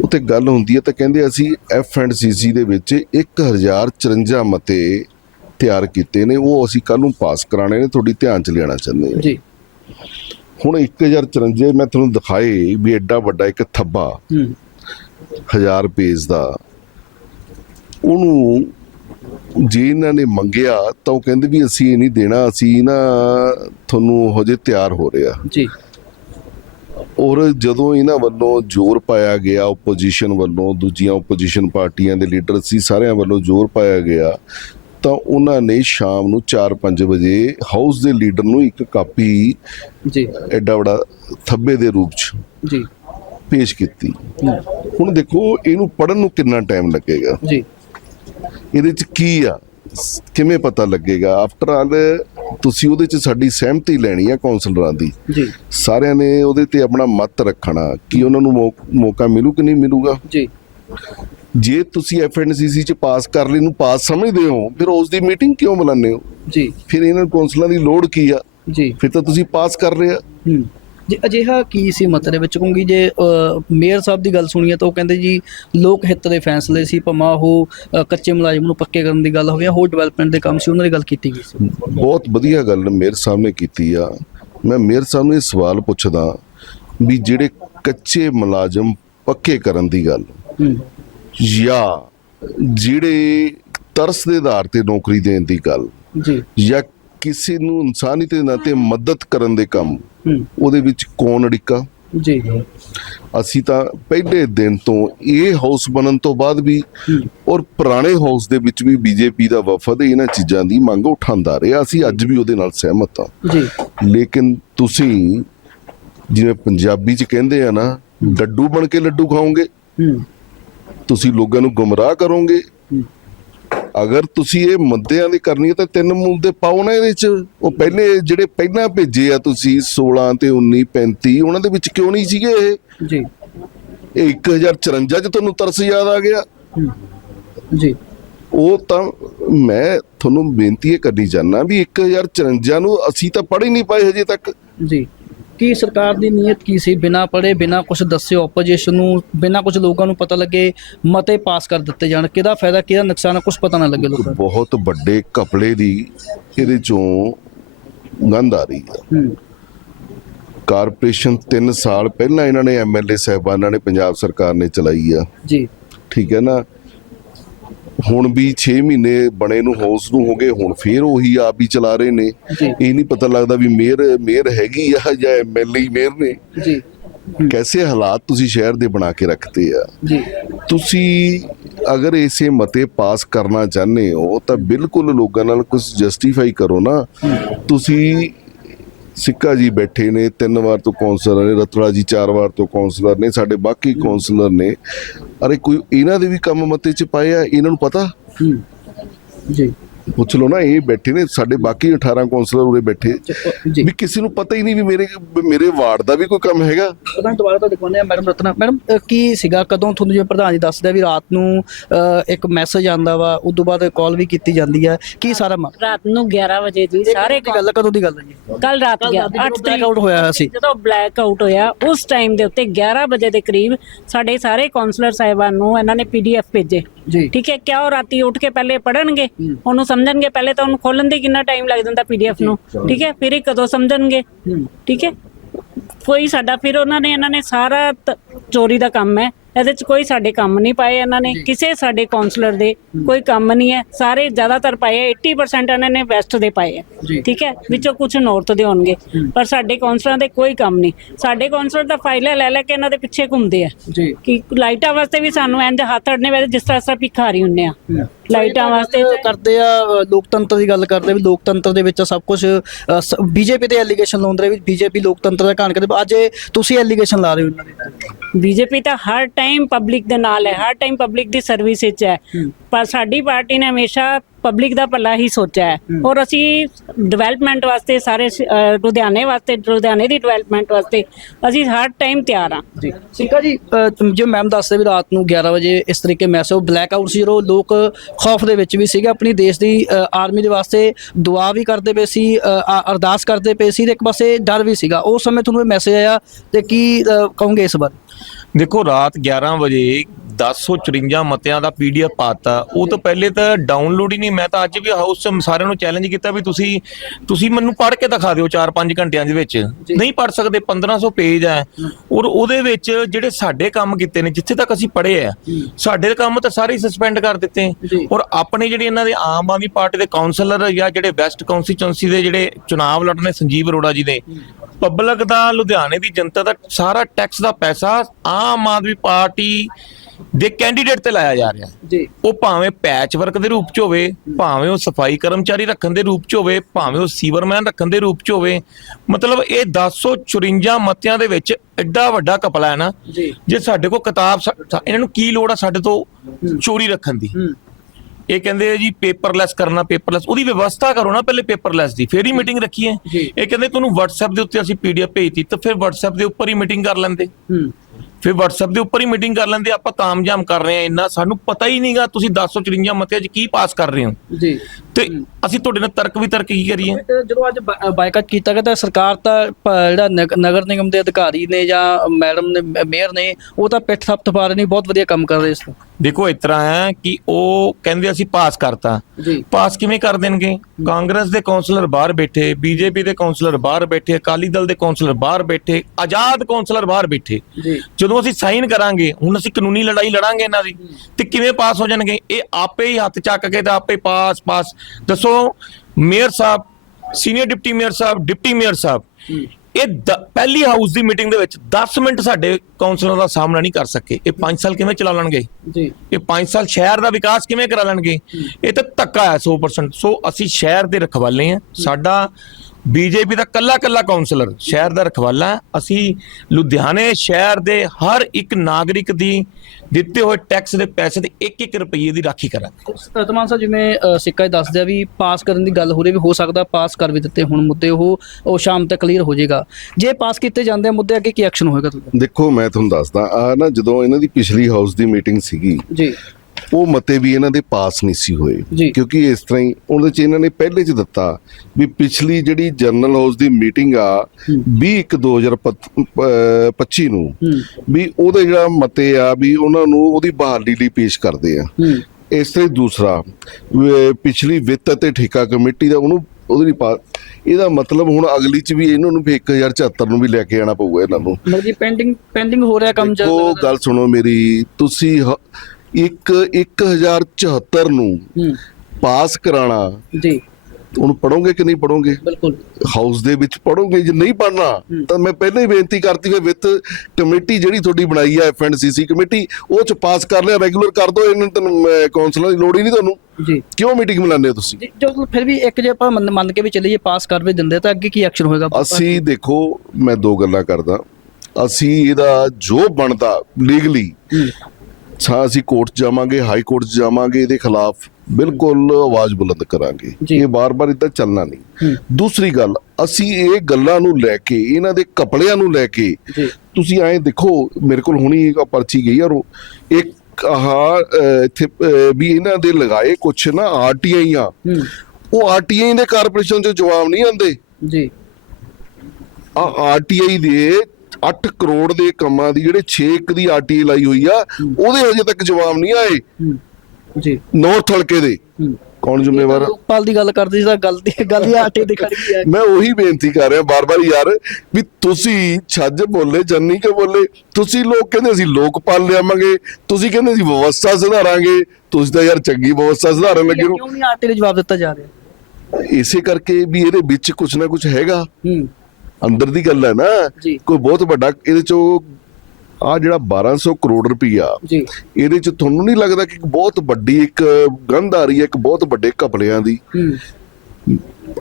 ਉੱਤੇ ਗੱਲ ਹੁੰਦੀ ਹੈ ਤਾਂ ਕਹਿੰਦੇ ਅਸੀਂ ਐਫ ਐਂਡ ਸੀ ਦੇ ਵਿੱਚ 1054 ਮਤੇ ਤਿਆਰ ਕੀਤੇ ਨੇ। ਉਹ ਅਸੀਂ ਕੱਲ ਨੂੰ ਪਾਸ ਕਰਾਣੇ ਨੇ। ਤੁਹਾਡੀ ਧਿਆਨ ਚ ਲੈਣਾ ਚਾਹੁੰਦੇ ਹਾਂ। ਜੀ। ਹੁਣ 1054 ਮੈਂ ਤੁਹਾਨੂੰ ਦਿਖਾਏ ਵੀ ਐਡਾ ਵੱਡਾ ਇੱਕ ਥੱਬਾ ਹੂੰ। 1000 ਪੇਜ ਦਾ। ਉਹਨੂੰ ਜੇ ਇਹਨਾਂ ਨੇ ਮੰਗਿਆ ਤਾਂ ਉਹ ਕਹਿੰਦੇ ਵੀ ਅਸੀਂ ਇਹ ਨਹੀਂ ਦੇਣਾ ਅਸੀਂ ਨਾ ਤੁਹਾਨੂੰ ਹਜੇ ਤਿਆਰ ਹੋ ਰਿਹਾ ਜੀ। ਔਰ ਜਦੋਂ ਇਹਨਾਂ ਵੱਲੋਂ ਜ਼ੋਰ ਪਾਇਆ ਗਿਆ ਆਪੋਜੀਸ਼ਨ ਵੱਲੋਂ ਦੂਜੀਆਂ ਆਪੋਜੀਸ਼ਨ ਪਾਰਟੀਆਂ ਦੇ ਲੀਡਰ ਸੀ ਸਾਰਿਆਂ ਵੱਲੋਂ ਜ਼ੋਰ ਪਾਇਆ ਗਿਆ ਤਾਂ ਉਹਨਾਂ ਨੇ ਸ਼ਾਮ ਨੂੰ 4-5 ਵਜੇ ਹਾਊਸ ਦੇ ਲੀਡਰ ਨੂੰ ਇੱਕ ਕਾਪੀ ਜੀ। ਐਡਾ ਵੱਡਾ ਥੱਬੇ ਦੇ ਰੂਪ 'ਚ ਜੀ। ਪੇਸ਼ ਕੀਤੀ। ਹੁਣ ਦੇਖੋ ਇਹਨੂੰ ਪੜਨ ਨੂੰ ਕਿੰਨਾ ਟਾਈਮ ਲੱਗੇਗਾ? ਜੀ। ਇਹਦੇ 'ਚ ਕੀ ਆ? ਕਿਵੇਂ ਪਤਾ ਲੱਗੇਗਾ? ਆਫਟਰ ਆਲ ਤੁਸੀਂ ਉਹਦੇ 'ਚ ਸਾਡੀ ਸਹਿਮਤੀ ਲੈਣੀ ਆ ਕਾਉਂਸਲਰਾਂ ਦੀ। ਜੀ। ਸਾਰਿਆਂ ਨੇ ਉਹਦੇ ਤੇ ਆਪਣਾ ਮਤ ਰੱਖਣਾ। ਕਿ ਉਹਨਾਂ ਨੂੰ ਮੌਕਾ ਮਿਲੂ ਕਿ ਨਹੀਂ ਮਿਲੂਗਾ? ਜੀ। ਜੇ ਤੁਸੀਂ ਐਫਐਨਸੀਸੀ ਚ ਪਾਸ ਕਰ ਲਈ ਨੂੰ ਪਾਸ ਸਮਝਦੇ ਹੋ ਫਿਰ ਉਸ ਦੀ ਮੀਟਿੰਗ ਕਿਉਂ ਬੁਲਾਉਂਦੇ ਹੋ? ਜੀ। ਫਿਰ ਇਹਨਾਂ ਕੌਂਸਲਾਂ ਦੀ ਲੋੜ ਕੀ ਆ? ਜੀ। ਫਿਰ ਤਾਂ ਤੁਸੀਂ ਪਾਸ ਕਰ ਰਹੇ ਆ। ਹੂੰ। ਜੇ ਅਜਿਹਾ ਕੀ ਸੀ ਮਤੇ ਦੇ ਵਿੱਚ? ਕਿਉਂਕਿ ਜੇ ਮੇਅਰ ਸਾਹਿਬ ਦੀ ਗੱਲ ਸੁਣੀਏ ਤਾਂ ਉਹ ਕਹਿੰਦੇ ਜੀ ਲੋਕ ਹਿੱਤ ਦੇ ਫੈਸਲੇ ਸੀ ਭਾਵੇਂ ਉਹ ਕੱਚੇ ਮੁਲਾਜ਼ਮ ਨੂੰ ਪੱਕੇ ਕਰਨ ਦੀ ਗੱਲ ਹੋਵੇ ਹੋਰ ਡਿਵੈਲਪਮੈਂਟ ਦੇ ਕੰਮ ਸੀ ਉਹਨਾਂ ਦੀ ਗੱਲ ਕੀਤੀ ਗਈ ਸੀ। ਬਹੁਤ ਵਧੀਆ ਗੱਲ ਮੇਰ ਸਾਹਿਬ ਨੇ ਕੀਤੀ ਆ। ਮੈਂ ਮੇਰ ਸਾਹਿਬ ਨੂੰ ਇਹ ਸਵਾਲ ਪੁੱਛਦਾ ਵੀ ਜਿਹੜੇ ਕੱਚੇ ਮੁਲਾਜ਼ਮ ਪੱਕੇ ਕਰਨ ਦੀ ਗੱਲ ਜਾਂ ਜਿਹੜੇ ਤਰਸ ਦੇ ਆਧਾਰ ਤੇ ਨੌਕਰੀ ਦੇਣ ਦੀ ਗੱਲ ਜੀ। ਜਾਂ ਕਿਸੇ ਨੂੰ ਇਨਸਾਨੀ ਦੇ ਨਾਤੇ ਮਦਦ ਕਰਨ ਦੇ ਕੰਮ ਉਹਦੇ ਵਿੱਚ ਕੌਣ ਅੜਿੱਕਾ? ਜੀ। ਅਸੀਂ ਤਾਂ ਪਹਿਲੇ ਦਿਨ ਤੋਂ ਇਹ ਹਾਊਸ ਬਣਨ ਤੋਂ ਬਾਅਦ ਵੀ ਔਰ ਪੁਰਾਣੇ ਹਾਊਸ ਦੇ ਵਿੱਚ ਵੀ ਬੀਜੇਪੀ ਦਾ ਵਫਦ ਇਹਨਾਂ ਚੀਜ਼ਾਂ ਦੀ ਮੰਗ ਉਠਾਉਂਦਾ ਰਿਹਾ। ਅਸੀਂ ਅੱਜ ਵੀ ਉਹਦੇ ਨਾਲ ਸਹਿਮਤ ਹਾਂ। ਜੀ। ਲੇਕਿਨ ਤੁਸੀਂ ਜਿਵੇਂ ਪੰਜਾਬੀ ਚ ਕਹਿੰਦੇ ਆ ਨਾ ਡੱਡੂ ਬਣ ਕੇ ਲੱਡੂ ਖਾਓਗੇ। ਤੁਸੀਂ ਲੋਕਾਂ ਨੂੰ ਗੁੰਮਰਾਹ ਕਰੋਗੇ। ਅਗਰ ਤੁਸੀਂ ਇਹ ਮੁੱਦਿਆਂ ਦੀ ਕਰਨੀ ਹੈ ਤਾਂ ਤਿੰਨ ਮੁੱਦੇ ਪਾਓ ਨਾ ਇਹਦੇ ਚ। ਉਹ ਪਹਿਲੇ ਜਿਹੜੇ ਪਹਿਲਾਂ ਭੇਜੇ ਆ ਤੁਸੀਂ 16 ਤੇ 19 35 ਉਹਨਾਂ ਦੇ ਵਿੱਚ ਕਿਉਂ ਨਹੀਂ ਸੀਗੇ ਇਹ? ਜੀ। ਇਹ 1054 ਚ ਤੁਹਾਨੂੰ ਤਰਸ ਯਾਦ ਆ ਗਿਆ। ਜੀ। ਉਹ ਤਾਂ ਮੈਂ ਤੁਹਾਨੂੰ ਬੇਨਤੀ ਇਹ ਕਰਨੀ ਚਾਹਨਾ ਵੀ 1054 ਨੂੰ ਅਸੀਂ ਤਾਂ ਪੜ੍ਹ ਹੀ ਨਹੀਂ ਪਾਏ ਹਜੇ ਤੱਕ। ਜੀ। ਕੀ ਸਰਕਾਰ ਦੀ ਨੀਅਤ ਕੀ ਸੀ? ਬਿਨਾ ਪੜੇ ਬਿਨਾ ਕੁਝ ਦੱਸਿਓ ਆਪੋਜੀਸ਼ਨ ਨੂੰ ਬਿਨਾ ਕੁਝ ਲੋਕਾਂ ਨੂੰ ਪਤਾ ਲੱਗੇ ਮਤੇ ਪਾਸ ਕਰ ਦਿੱਤੇ ਜਾਣ। ਕਿਹਦਾ ਫਾਇਦਾ ਕਿਹਦਾ ਨੁਕਸਾਨ ਕੁਝ ਪਤਾ ਨਾ ਲੱਗੇ ਲੋਕਾਂ ਨੂੰ। ਬਹੁਤ ਵੱਡੇ ਕਪੜੇ ਦੀ ਇਹਦੇ ਚੋਂ ਗੰਧ ਆ ਰਹੀ ਹੂੰ। ਕਾਰਪੋਰੇਸ਼ਨ 3 ਸਾਲ ਪਹਿਲਾਂ ਇਹਨਾਂ ਨੇ ਐਮਐਲਏ ਸਾਹਿਬਾਨਾਂ ਨੇ ਪੰਜਾਬ ਸਰਕਾਰ ਨੇ ਚਲਾਈ ਆ। ਜੀ। ਠੀਕ ਹੈ ਨਾ? ਹੁਣ ਵੀ 6 ਮਹੀਨੇ ਬਣੇ ਨੂੰ ਹਾਊਸ ਨੂੰ ਹੋ ਗਏ ਹੁਣ ਫੇਰ ਉਹੀ ਆਪ ਹੀ ਚਲਾ ਰਹੇ ਨੇ। ਇਹ ਨਹੀਂ ਪਤਾ ਲੱਗਦਾ ਵੀ ਮੇਅਰ ਮੇਅਰ ਹੈਗੀ ਆ ਜਾਂ ਐਮਐਲਏ ਹੀ ਮੇਅਰ ਨੇ। ਜੀ। ਕੈਸੇ ਹਾਲਾਤ ਤੁਸੀਂ ਸ਼ਹਿਰ ਦੇ ਬਣਾ ਕੇ ਰੱਖਦੇ ਆ? ਜੀ। ਤੁਸੀਂ ਅਗਰ ਇਸੇ ਮਤੇ ਪਾਸ ਕਰਨਾ ਚਾਹੁੰਦੇ ਹੋ ਤਾਂ ਬਿਲਕੁਲ ਲੋਕਾਂ ਨਾਲ ਕੁਝ ਜਸਟੀਫਾਈ ਕਰੋ ਨਾ। ਤੁਸੀਂ ਸਿੱਕਾ ਜੀ ਬੈਠੇ ਨੇ ਤਿੰਨ ਵਾਰ ਤੋਂ ਕਾਉਂਸਲਰ ਨੇ ਰਤੜਾ ਜੀ ਚਾਰ ਵਾਰ ਤੋਂ ਕਾਉਂਸਲਰ ਨੇ ਸਾਡੇ ਬਾਕੀ ਕਾਉਂਸਲਰ ਨੇ। ਅਰੇ ਕੋਈ ਇਹਨਾਂ ਦੇ ਵੀ ਕੰਮ ਮਤੇ ਚ ਪਾਏ ਆ? ਇਹਨਾਂ ਨੂੰ ਪਤਾ? ਜੀ। ਪੁੱਛ ਲਓ ਨਾ ਇਹ ਬੈਠੇ ਨੇ ਸਾਡੇ ਬਾਕੀ 18 ਕਾਉਂਸਲਰ ਉਰੇ ਬੈਠੇ। ਵੀ ਕਿਸੇ ਨੂੰ ਪਤਾ ਹੀ ਨਹੀਂ ਵੀ ਮੇਰੇ ਮੇਰੇ ਵਾਰਡ ਦਾ ਵੀ ਕੋਈ ਕੰਮ ਹੈਗਾ। ਪਤਾ ਦੁਬਾਰਾ ਤਾਂ ਦਿਖਾਉਂਦੇ ਆ ਮੈਡਮ ਰਤਨਾ। ਮੈਡਮ ਕੀ ਸੀਗਾ? ਕਦੋਂ ਤੁਹਾਨੂੰ ਜਿਵੇਂ ਪ੍ਰਧਾਨ ਜੀ ਦੱਸਦਾ ਵੀ ਰਾਤ ਨੂੰ ਇੱਕ ਮੈਸੇਜ ਆਂਦਾ ਵਾ ਉਸ ਤੋਂ ਬਾਅਦ ਕਾਲ ਵੀ ਕੀਤੀ ਜਾਂਦੀ ਹੈ ਕੀ ਸਾਰਾ ਰਾਤ ਨੂੰ 11 ਵਜੇ ਜੀ ਸਾਰੇ ਦੀ ਗੱਲ ਕਦੋਂ ਦੀ ਗੱਲ ਹੈ ਜੀ? ਕੱਲ ਰਾਤ ਕੱਲ੍ਹ ਰਾਤ 8 ਜਦੋਂ blackout ਹੋਇਆ ਹੋਇਆ ਸੀ। ਜਦੋਂ ਬਲੈਕ ਆਊਟ ਹੋਇਆ ਉਸ ਟਾਈਮ ਦੇ ਉੱਤੇ 11 ਵਜੇ ਦੇ ਕਰੀਬ ਸਾਡੇ ਸਾਰੇ ਕਾਉਂਸਲਰ ਸਾਹਿਬਾਨ ਨੂੰ ਇਹਨਾਂ ਨੇ ਪੀਡੀਐਫ ਭੇਜੇ। ਜੀ। ਠੀਕ ਹੈ ਕਿਆ ਉਹ ਰਾਤੀ ਉੱਠ ਕੇ ਪਹਿਲੇ ਪੜਨਗੇ ਉਹਨੂੰ ਸਮਝਣਗੇ ਪਹਿਲੇ ਤਾਂ ਉਹਨੂੰ ਖੋਲਣ ਦੇ ਕਿੰਨਾ ਟਾਈਮ ਲੱਗ ਜਾਂਦਾ ਪੀਡੀਐਫ ਨੂੰ। ਠੀਕ ਹੈ ਫਿਰ ਇਹ ਕਦੋਂ ਸਮਝਣਗੇ? ਠੀਕ ਹੈ ਕੋਈ ਸਾਡਾ ਫਿਰ ਉਹਨਾਂ ਨੇ ਇਹਨਾਂ ਨੇ ਸਾਰਾ ਚੋਰੀ ਦਾ ਕੰਮ ਹੈ। ਇਹਦੇ ਚ ਕੋਈ ਸਾਡੇ ਕੰਮ ਨਹੀਂ ਪਾਏ ਇਹਨਾਂ ਨੇ ਕਿਸੇ ਸਾਡੇ ਕਾਉਂਸਲਰ ਦੇ ਕੋਈ ਕੰਮ ਨਹੀਂ ਹੈ। ਸਾਰੇ ਜ਼ਿਆਦਾਤਰ ਪਾਏ ਹੈ, 80% ਇਹਨਾਂ ਨੇ ਵੈਸਟ ਦੇ ਪਾਏ ਠੀਕ ਹੈ? ਵਿੱਚੋਂ ਕੁਝ ਨਾਰਥ ਦੇ ਹੋਣਗੇ। ਪਰ ਸਾਡੇ ਕਾਉਂਸਲਰਾਂ ਦੇ ਕੋਈ ਕੰਮ ਨਹੀਂ। ਸਾਡੇ ਕਾਉਂਸਲਰ ਤਾਂ ਫਾਈਲਾਂ ਲੈ ਲੈ ਕੇ ਇਹਨਾਂ ਦੇ ਪਿੱਛੇ ਘੁੰਮਦੇ ਆ। ਜੀ। ਕਿ ਲਾਈਟਾਂ ਵਾਸਤੇ ਵੀ ਸਾਨੂੰ ਇੰਜ ਹੱਥ ਅੜਨੇ ਵੇ ਜਿਸ ਤਰ੍ਹਾਂ ਅਸੀਂ ਭਿਖਾਰੀ ਹੁੰਨੇ ਆ। ਲਾਈਟਾਂ ਵਾਸਤੇ ਕਰਦੇ ਆ ਅ, ਲੋਕਤੰਤਰ ਦੀ ਗੱਲ ਕਰਦੇ ਵੀ ਲੋਕਤੰਤਰ ਦੇ ਵਿੱਚ ਸਭ ਕੁਝ ਬੀਜੇਪੀ ਤੇ ਐਲੀਗੇਸ਼ਨ ਲਾਉਂਦੇ ਰਹੇ ਵੀ ਬੀਜੇਪੀ ਲੋਕਤੰਤਰ ਦਾ ਘਾਣ ਕਰਦੇ। ਅੱਜ ਇਹ ਤੁਸੀਂ ਐਲੀਗੇਸ਼ਨ ਲਾ ਰਹੇ ਹੋ ਇਹਨਾਂ ਦੇ ਬੀਜੇਪੀ ਤਾਂ ਹਰ ਟਾਈਮ ਪਬਲਿਕ ਦੇ ਨਾਲ ਹੈ ਹਰ ਟਾਈਮ ਪਬਲਿਕ ਦੀ ਸਰਵਿਸ ਵਿੱਚ ਹੈ। ਪਰ ਸਾਡੀ ਪਾਰਟੀ ਨੇ ਹਮੇਸ਼ਾ ਪਬਲਿਕ ਦਾ ਭਲਾ ਹੀ ਸੋਚਿਆ ਹੈ। ਔਰ ਅਸੀਂ ਡਿਵੈਲਪਮੈਂਟ ਵਾਸਤੇ ਸਾਰੇ ਲੁਧਿਆਣੇ ਵਾਸਤੇ ਲੁਧਿਆਣੇ ਦੀ ਡਿਵੈਲਪਮੈਂਟ ਵਾਸਤੇ ਅਸੀਂ ਹਰ ਟਾਈਮ ਤਿਆਰ ਹਾਂ। ਜੀ। ਸਿੱਕਾ ਜੀ ਮੈਮ ਦੱਸਦੇ ਵੀ ਰਾਤ ਨੂੰ 11 ਵਜੇ ਇਸ ਤਰੀਕੇ ਮੈਸੇਜ ਬਲੈਕ ਆਊਟ ਸੀ ਜਦੋਂ ਲੋਕ ਖੌਫ ਦੇ ਵਿੱਚ ਵੀ ਸੀਗੇ। ਆਪਣੀ ਦੇਸ਼ ਦੀ ਆਰਮੀ ਦੇ ਵਾਸਤੇ ਦੁਆ ਵੀ ਕਰਦੇ ਪਏ ਸੀ ਅਰਦਾਸ ਕਰਦੇ ਪਏ ਸੀ ਤੇ ਇੱਕ ਪਾਸੇ ਡਰ ਵੀ ਸੀਗਾ। ਉਸ ਸਮੇਂ ਤੁਹਾਨੂੰ ਇਹ ਮੈਸੇਜ ਆਇਆ ਤੇ ਕੀ ਕਹੋਗੇ ਇਸ ਬਾਰੇ? ਦੇਖੋ ਰਾਤ 11 ਵਜੇ 1054 ਮਤਿਆਂ ਦਾ ਪੀਡੀਐਫ ਪਾਤਾ। ਉਹ ਤੋਂ ਪਹਿਲੇ ਤਾਂ ਡਾਊਨਲੋਡ ਹੀ ਨਹੀਂ ਮੈਂ ਤਾਂ ਅੱਜ ਵੀ ਹਾਊਸ 'ਚ ਸਾਰਿਆਂ ਨੂੰ ਚੈਲੰਜ ਕੀਤਾ ਵੀ ਤੁਸੀਂ ਤੁਸੀਂ ਮੈਨੂੰ ਪੜ੍ਹ ਕੇ ਦਿਖਾ ਦਿਓ 4-5 ਘੰਟਿਆਂ ਦੇ ਵਿੱਚ। ਨਹੀਂ ਪੜ੍ਹ ਸਕਦੇ 1500 ਪੇਜ ਹੈ। ਔਰ ਉਹਦੇ ਵਿੱਚ ਜਿਹੜੇ ਸਾਡੇ ਕੰਮ ਕੀਤੇ ਨੇ ਜਿੱਥੇ ਤੱਕ ਅਸੀਂ ਪੜ੍ਹੇ ਆ ਸਾਡੇ ਕੰਮ ਤਾਂ ਸਾਰੇ ਸਸਪੈਂਡ ਕਰ ਦਿੱਤੇ। ਔਰ ਆਪਣੇ ਜਿਹੜੇ ਇਹਨਾਂ ਦੇ ਆਮ ਆਦਮੀ ਪਾਰਟੀ ਦੇ ਕਾਉਂਸਲਰ ਜਾਂ ਜਿਹੜੇ ਵੈਸਟ ਕੌਂਸਟੀਚੁਐਂਸੀ ਦੇ ਜਿਹੜੇ ਚੁਣਾਵ ਲੜਨੇ ਸੰਜੀਵ ਅਰੋੜਾ ਜੀ ਦੇ ਪਬਲਿਕ ਦਾ ਲੁਧਿਆਣੇ ਦੀ ਜਨਤਾ ਦਾ ਸਾਰਾ ਟੈਕਸ ਦਾ ਪੈਸਾ ਆਮ ਆਦਮੀ ਪਾਰਟੀ ਦੇ ਕੈਂਡੀਡੇਟ ਤੇ ਲਾਇਆ ਜਾ ਰਿਹਾ। ਜੀ। ਉਹ ਭਾਵੇਂ ਪੈਚ ਵਰਕ ਦੇ ਰੂਪ ਚ ਹੋਵੇ ਭਾਵੇਂ ਉਹ ਸਫ਼ਾਈ ਕਰਮਚਾਰੀ ਰੱਖਣ ਦੇ ਰੂਪ ਚ ਹੋਵੇ ਭਾਵੇਂ ਉਹ ਸੀਵਰਮੈਨ ਰੱਖਣ ਦੇ ਰੂਪ ਚ ਹੋਵੇ ਮਤਲਬ ਇਹ 1054 ਮਤਿਆਂ ਦੇ ਵਿੱਚ ਐਡਾ ਵੱਡਾ ਕਪਲਾ ਹੈ ਨਾ ਜੀ। ਸਾਡੇ ਕੋਲ ਕਿਤਾਬ ਇਹਨਾਂ ਨੂੰ ਕੀ ਲੋੜ ਆ ਸਾਡੇ ਤੋਂ ਚੋਰੀ ਰੱਖਣ ਦੀ? ਇਹ ਕਹਿੰਦੇ ਆ ਜੀ ਪੇਪਰਲੈਸ ਕਰਨਾ ਪੇਪਰਲੈਸ ਉਹਦੀ ਵਿਵਸਥਾ ਕਰੋ ਨਾ ਪਹਿਲੇ ਪੇਪਰਲੈਸ ਦੀ ਫੇਰ ਹੀ ਮੀਟਿੰਗ ਰੱਖੀਏ। ਇਹ ਕਹਿੰਦੇ ਤੁਹਾਨੂੰ WhatsApp ਦੇ ਉੱਤੇ ਅਸੀਂ PDF ਭੇਜਤੀ ਤਾਂ ਫਿਰ WhatsApp ਦੇ ਉੱਪਰ ਹੀ ਮੀਟਿੰਗ ਕਰ ਲੈਂਦੇ। ਫਿਰ WhatsApp ਦੇ ਉੱਪਰ ਹੀ ਮੀਟਿੰਗ ਕਰ ਲੈਂਦੇ ਆਪਾਂ ਤਾਮਝਾਮ ਕਰ ਰਹੇ ਆ ਇੰਨਾ ਸਾਨੂੰ ਪਤਾ ਹੀ ਨਹੀਂਗਾ ਤੁਸੀਂ 1054 ਮਤੇ 'ਚ ਕੀ ਪਾਸ ਕਰ ਰਹੇ ਹੋ। ਜੀ। ਤੇ ਅਸੀਂ ਤੁਹਾਡੇ ਨਾਲ ਤਰਕ ਵੀ ਤਰਕ ਕੀ ਕਰੀਏ? ਜਦੋਂ ਅੱਜ ਬਾਈਕਾਟ ਕੀਤਾ ਗਿਆ ਤਾਂ ਸਰਕਾਰ ਤਾਂ ਜਿਹੜਾ ਨਗ- ਨਗਰ ਨਿਗਮ ਦੇ ਅਧਿਕਾਰੀ ਨੇ ਜਾਂ ਮੈਡਮ ਨੇ ਮੇਅਰ ਨੇ ਉਹ ਤਾਂ ਪਿੱਠ ਥੱਪ ਥਪਾ ਰਹੇ ਨੇ ਬਹੁਤ ਵਧੀਆ ਕੰਮ ਕਰ ਰਹੇ ਇਸ ਤੋਂ ਦੇਖੋ ਇਸ ਤਰ੍ਹਾਂ ਹੈ ਕਿ ਉਹ ਕਹਿੰਦੇ ਅਸੀਂ ਪਾਸ ਕਰਤਾ। ਪਾਸ ਕਿਵੇਂ ਕਰ ਦੇਣਗੇ? ਕਾਂਗਰਸ ਦੇ ਕਾਉਂਸਲਰ ਬਾਹਰ ਬੈਠੇ ਬੀਜੇਪੀ ਦੇ ਕਾਉਂਸਲਰ ਬਾਹਰ ਬੈਠੇ ਅਕਾਲੀ ਦਲ ਦੇ ਕਾਉਂਸਲਰ ਬਾਹਰ ਬੈਠੇ ਆਜ਼ਾਦ ਕਾਉਂਸਲਰ ਬਾਹਰ ਬੈਠੇ। ਜਦੋਂ ਅਸੀਂ ਸਾਈਨ ਕਰਾਂਗੇ ਹੁਣ ਅਸੀਂ ਕਾਨੂੰਨੀ ਲੜਾਈ ਲੜਾਂਗੇ ਇਹਨਾਂ ਦੀ ਤੇ ਕਿਵੇਂ ਪਾਸ ਹੋ ਜਾਣਗੇ? ਇਹ ਆਪੇ ਹੀ ਹੱਥ ਚੱਕ ਕੇ ਤਾਂ ਆਪੇ ਪਾਸ ਪਾਸ। ਦੱਸੋ ਮੇਅਰ ਸਾਹਿਬ ਸੀਨੀਅਰ ਡਿਪਟੀ ਮੇਅਰ ਸਾਹਿਬ ਡਿਪਟੀ ਮੇਅਰ ਸਾਹਿਬ ਇਹ ਪਹਿਲੀ ਹਾਊਸ ਦੀ ਮੀਟਿੰਗ ਦੇ ਵਿੱਚ 10 ਮਿੰਟ ਸਾਡੇ ਕਾਉਂਸਲਰ ਦਾ ਸਾਹਮਣਾ ਨਹੀਂ ਕਰ ਸਕੇ। ਇਹ 5 ਸਾਲ ਕਿਵੇਂ ਚਲਾ ਲੈਣਗੇ? ਜੀ। ਇਹ 5 ਸਾਲ ਸ਼ਹਿਰ ਦਾ ਵਿਕਾਸ ਕਿਵੇਂ ਕਰਾ ਲੈਣਗੇ? ਇਹ ਤਾਂ ਧੱਕਾ ਹੈ 100% ਸੋ ਅਸੀਂ ਸ਼ਹਿਰ ਦੇ ਰਖਵਾਲੇ ਹਾਂ। ਸਾਡਾ ਬੀਜੇਪੀ ਦਾ ਕੱਲਾ ਕੱਲਾ ਕਾਉਂਸਲਰ ਸ਼ਹਿਰ ਦਾ ਰਖਵਾਲਾ। ਅਸੀਂ ਲੁਧਿਆਣੇ ਸ਼ਹਿਰ ਦੇ ਹਰ ਇੱਕ ਨਾਗਰਿਕ ਦੀ ਦਿੱਤੇ ਹੋਏ ਟੈਕਸ ਦੇ ਪੈਸੇ ਦੇ 1-1 ਰੁਪਏ ਦੀ ਰਾਖੀ ਕਰਾਂਗੇ। ਤਮਾਨ ਸਾਹਿਬ ਜਿਵੇਂ ਸਿੱਕਾ ਹੀ ਦੱਸਦਿਆ ਵੀ ਪਾਸ ਕਰਨ ਦੀ ਗੱਲ ਹੋ ਰਹੀ ਵੀ ਹੋ ਸਕਦਾ ਪਾਸ ਕਰ ਵੀ ਦਿੱਤੇ ਹੁਣ ਮੁੱਦੇ ਉਹ ਉਹ ਸ਼ਾਮ ਤੱਕ ਕਲੀਅਰ ਹੋ ਜਾਏਗਾ। ਜੇ ਪਾਸ ਕੀਤੇ ਜਾਂਦੇ ਆ ਮੁੱਦੇ ਅੱਗੇ ਕੀ ਐਕਸ਼ਨ ਹੋਏਗਾ ਤੁਹਾਡਾ? ਦੇਖੋ ਮੈਂ ਤੁਹਾਨੂੰ ਦੱਸਦਾ ਆ ਨਾ ਜਦੋਂ ਇਹਨਾਂ ਦੀ ਪਿਛਲੀ ਹਾਊਸ ਦੀ ਮੀਟਿੰਗ ਸੀਗੀ ਜੀ। ਉਹ ਮਤੇ ਵੀ ਇਹਨਾਂ ਦੇ ਪਾਸ ਨਹੀਂ ਸੀ ਹੋਏ। ਕਿਉਂਕਿ ਇਸ ਤਰ੍ਹਾਂ ਹੀ ਉਹਦੇ ਚ ਇਹਨਾਂ ਨੇ ਪਹਿਲੇ ਚ ਦਿੱਤਾ ਵੀ ਪਿਛਲੀ ਜਿਹੜੀ ਜਨਰਲ ਹਾਊਸ ਦੀ ਮੀਟਿੰਗ ਆ 20 1 2025 ਨੂੰ ਵੀ ਉਹਦੇ ਜਿਹੜਾ ਮਤੇ ਆ ਵੀ ਉਹਨਾਂ ਨੂੰ ਉਹਦੀ ਬਹਾਲੀ ਲਈ ਪੇਸ਼ ਕਰਦੇ ਆ। ਇਸ ਤਰ੍ਹਾਂ ਦੂਸਰਾ ਪਿਛਲੀ ਵਿੱਤ ਅਤੇ ਠੇਕਾ ਕਮੇਟੀ ਦਾ ਉਹਨੂੰ ਉਹਦੇ ਲਈ ਪਾ ਇਹਦਾ ਮਤਲਬ ਹੁਣ ਅਗਲੀ ਚ ਵੀ ਇਹਨਾਂ ਨੂੰ ਵੀ 1074 ਨੂੰ ਵੀ ਲੈ ਕੇ ਆਣਾ ਪਊਗਾ ਇਹਨਾਂ ਨੂੰ। ਮਤਲਬ ਜੀ ਪੈਂਡਿੰਗ ਪੈਂਡਿੰਗ ਹੋ ਰਿਹਾ ਕੰਮ ਚੱਲ ਗੱਲ ਸੁਣੋ ਮੇਰੀ ਤੁਸੀਂ ਇੱਕ 1074 ਨੂੰ ਹੂੰ। ਪਾਸ ਕਰਾਣਾ। ਜੀ। ਉਹਨੂੰ ਪੜੋਗੇ ਕਿ ਨਹੀਂ ਪੜੋਗੇ ਬਿਲਕੁਲ। ਹਾਊਸ ਦੇ ਵਿੱਚ ਪੜੋਗੇ ਜੇ ਨਹੀਂ ਪੜਨਾ ਤਾਂ ਮੈਂ ਪਹਿਲਾਂ ਹੀ ਬੇਨਤੀ ਕਰਤੀ ਵੀ ਵਿੱਤ ਕਮੇਟੀ ਜਿਹੜੀ ਤੁਹਾਡੀ ਬਣਾਈ ਹੈ ਐਫਐਨਸੀਸੀ ਕਮੇਟੀ ਉਹ ਚ ਪਾਸ ਕਰ ਲਿਆ ਰੈਗੂਲਰ ਕਰ ਦਿਓ ਇਹਨਾਂ ਨੂੰ ਕਾਉਂਸਲਰ ਦੀ ਲੋੜ ਹੀ ਨਹੀਂ ਤੁਹਾਨੂੰ। ਜੀ। ਕਿਉਂ ਮੀਟਿੰਗ ਬੁਲਾਉਂਦੇ ਹੋ ਤੁਸੀਂ? ਜੀ, ਫਿਰ ਵੀ ਇੱਕ ਜੇ ਆਪਾਂ ਮੰਨ ਮੰਨ ਕੇ ਵੀ ਚੱਲੀਏ ਪਾਸ ਕਰ ਵੀ ਦਿੰਦੇ ਤਾਂ ਅੱਗੇ ਕੀ ਐਕਸ਼ਨ ਹੋਏਗਾ? ਅਸੀਂ ਦੇਖੋ ਮੈਂ ਦੋ ਗੱਲਾਂ ਕਰਦਾ। ਅਸੀਂ ਇਹਦਾ ਜੋ ਬਣਦਾ ਲੀਗਲੀ ਛਾ ਅਸੀਂ ਕੋਰਟ ਜਾਵਾਂਗੇ ਹਾਈ ਕੋਰਟ ਜਾਵਾਂਗੇ ਇਹਦੇ ਖਿਲਾਫ ਬਿਲਕੁਲ ਆਵਾਜ਼ ਬੁਲੰਦ ਕਰਾਂਗੇ। ਇਹ ਬਾਰ-ਬਾਰ ਇਦਾਂ ਚੱਲਣਾ ਨਹੀਂ। ਦੂਸਰੀ ਗੱਲ ਅਸੀਂ ਇਹ ਗੱਲਾਂ ਨੂੰ ਲੈ ਕੇ ਇਹਨਾਂ ਦੇ ਕਪੜਿਆਂ ਨੂੰ ਲੈ ਕੇ ਤੁਸੀਂ ਐਂ ਦੇਖੋ ਮੇਰੇ ਕੋਲ ਹੁਣੀ ਇੱਕ ਪਰਚੀ ਗਈ ਯਾਰ ਇੱਕ ਆਹ ਇੱਥੇ ਵੀ ਇਹਨਾਂ ਦੇ ਲਗਾਏ ਕੁਛ ਨਾ ਆਰਟੀਆਈ ਆ। ਹੂੰ। ਉਹ ਆਰਟੀਆਈ ਦੇ ਕਾਰਪੋਰੇਸ਼ਨ 'ਚ ਜਵਾਬ ਨਹੀਂ ਆਉਂਦੇ। ਜੀ। ਆ ਆਰਟੀਆਈ ਦੇ 8 ਕਰੋੜ ਦੇ ਕੰਮਾਂ ਦੀ ਜਿਹੜੇ 6 ਇੱਕ ਦੀ ਆਰਟੀਆਈ ਲਾਈ ਹੋਈ ਆ ਉਹਦੇ ਹਜੇ ਤੱਕ ਜਵਾਬ ਨਹੀਂ ਆਏ। ਜੀ। ਨਾਰਥ ਹਲਕੇ ਦੇ। ਕੌਣ ਜ਼ਿੰਮੇਵਾਰ? ਲੋਕਪਾਲ ਦੀ ਗੱਲ ਕਰਦੀ ਸੀ ਤਾਂ ਗੱਲ ਦੀ ਗੱਲ ਹੀ ਆਟੇ ਦੀ ਖੜੀ ਹੈ। ਮੈਂ ਉਹੀ ਬੇਨਤੀ ਕਰ ਰਿਹਾ ਬਾਰ-ਬਾਰ ਯਾਰ ਵੀ ਤੁਸੀਂ ਛੱਜ ਬੋਲੇ ਜੰਨੀ ਕੇ ਬੋਲੇ? ਤੁਸੀਂ ਲੋਕ ਕਹਿੰਦੇ ਅਸੀਂ ਲੋਕ ਪਾਲ ਲਿਆਵਾਂਗੇ ਤੁਸੀਂ ਕਹਿੰਦੇ ਅਸੀਂ ਵਿਵਸਥਾ ਸੁਧਾਰਾਂਗੇ ਤੁਸੀਂ ਤਾਂ ਯਾਰ ਚੰਗੀ ਵਿਵਸਥਾ ਸੁਧਾਰਨ ਲੱਗੇ ਹੋ ਕਿਉਂ ਨਹੀਂ ਆਟੇ ਦੇ ਜਵਾਬ ਦਿੱਤਾ ਜਾ ਰਿਹਾ? ਇਸੇ ਕਰਕੇ ਵੀ ਇਹਦੇ ਵਿੱਚ ਕੁਝ ਨਾ ਕੁਝ ਹੈਗਾ। ਹੂੰ। ਅੰਦਰ ਦੀ ਗੱਲ ਹੈ ਨਾ। ਕੋਈ ਬਹੁਤ ਵੱਡਾ ਇਹਦੇ ਚੋਂ ਆ ਜਿਹੜਾ 1200 ਕਰੋੜ ਰੁਪਈਆ ਜੀ। ਇਹਦੇ ਚ ਤੁਹਾਨੂੰ ਨਹੀਂ ਲੱਗਦਾ ਕਿ ਬਹੁਤ ਵੱਡੀ ਇੱਕ ਗੰਧ ਆ ਰਹੀ ਹੈ ਇੱਕ ਬਹੁਤ ਵੱਡੇ ਕਪੜਿਆਂ ਦੀ?